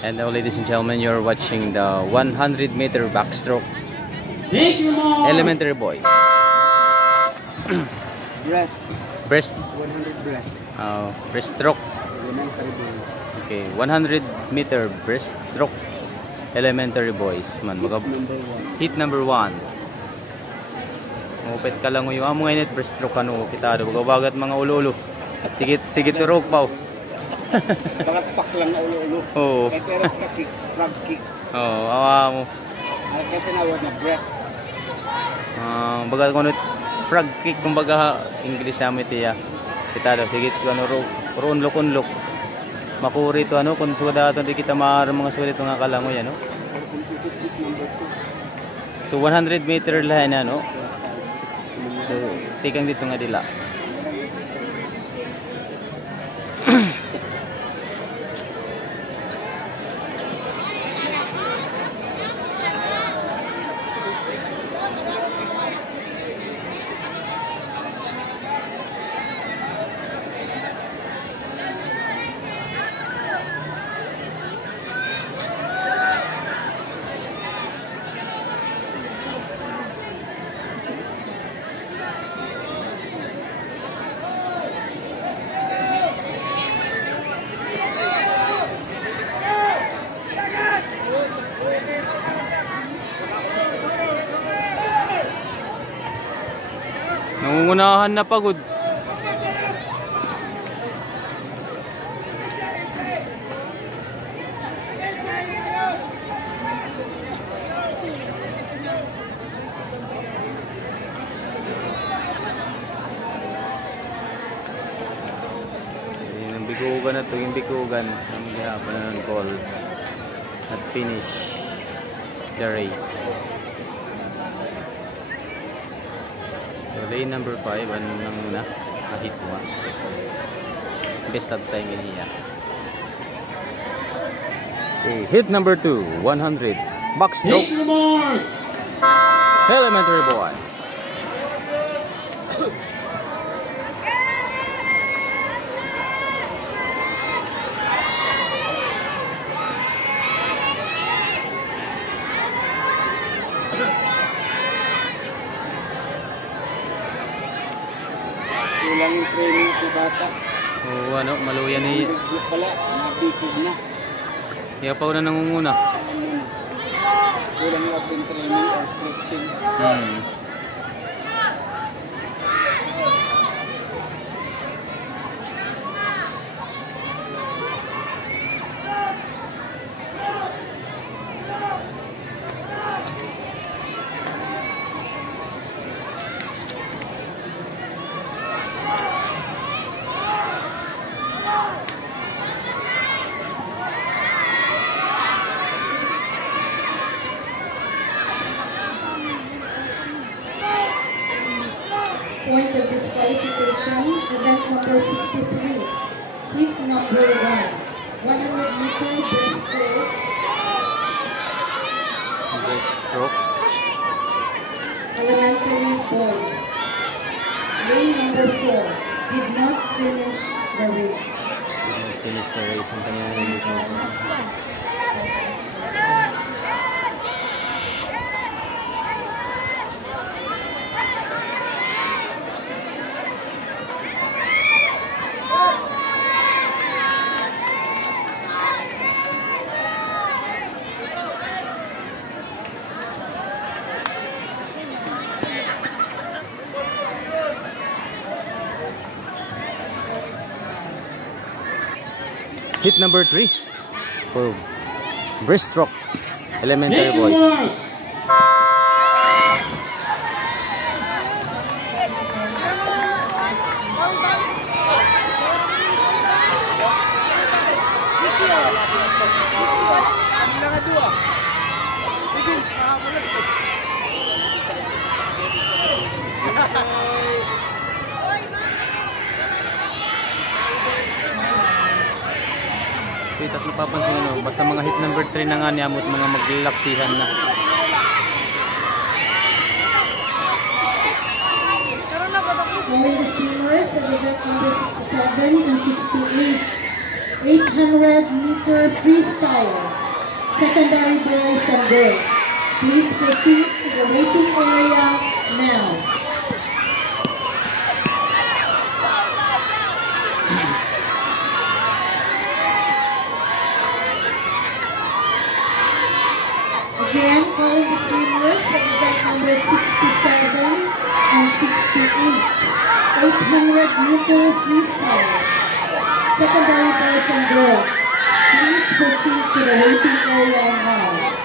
And now, ladies and gentlemen, you're watching the 100-meter backstroke elementary boys. Breast. 100 breast. Breaststroke. Elementary boys. Okay, 100-meter breaststroke elementary boys. Man, hit number 1. Mupit ka lang yung amo ngayon breaststroke ano kita do bagat mga ulo-ulo. Sige turok pa. Bagat pak lang na ulo-ulo. Oo. Pero ka kick, frog kick. Oo, awa mo. Ay kaya tinawag na breast. Bagat ko frog kick kumbaga English namin tiya. Kita do sige ano runlok. Makuri to ano kun suda to di kita maaram mga sulit nga kalangoy ano. So 100 meter lahan ano. So tikang dito nga dila. Nangungunahan na pagod. Yung bigugan na to, yung bigugan ang ginapan na ng call at finish the race. So lane number 5 ano nang muna hit 1. Best of time in here. Okay, hit number 2, 100 backstroke elementary boys. Kulang yung training ng bata. Oo, ano, maluyan ni pala, nabikog na. Kaya pa na nangunguna. Kulang yung ating training or stretching. Point of disqualification, event number 63, heat number 1, 100-meter Breaststroke elementary boys. Lane number 4 did not finish the race. Finish the race ang kanyang release nito. Hit number 3 for breaststroke elementary boys. Wait, at napapansin nyo, basta mga hit number 3 na nga niya, mga maglalaksihan na. Calling the swimmers of event number 67 and 68. 800-meter freestyle, secondary boys and girls. Please proceed to the waiting area now. Again, calling the swimmers at event number 67 and 68. 800-meter freestyle, secondary boys and girls. Please proceed to the waiting area now.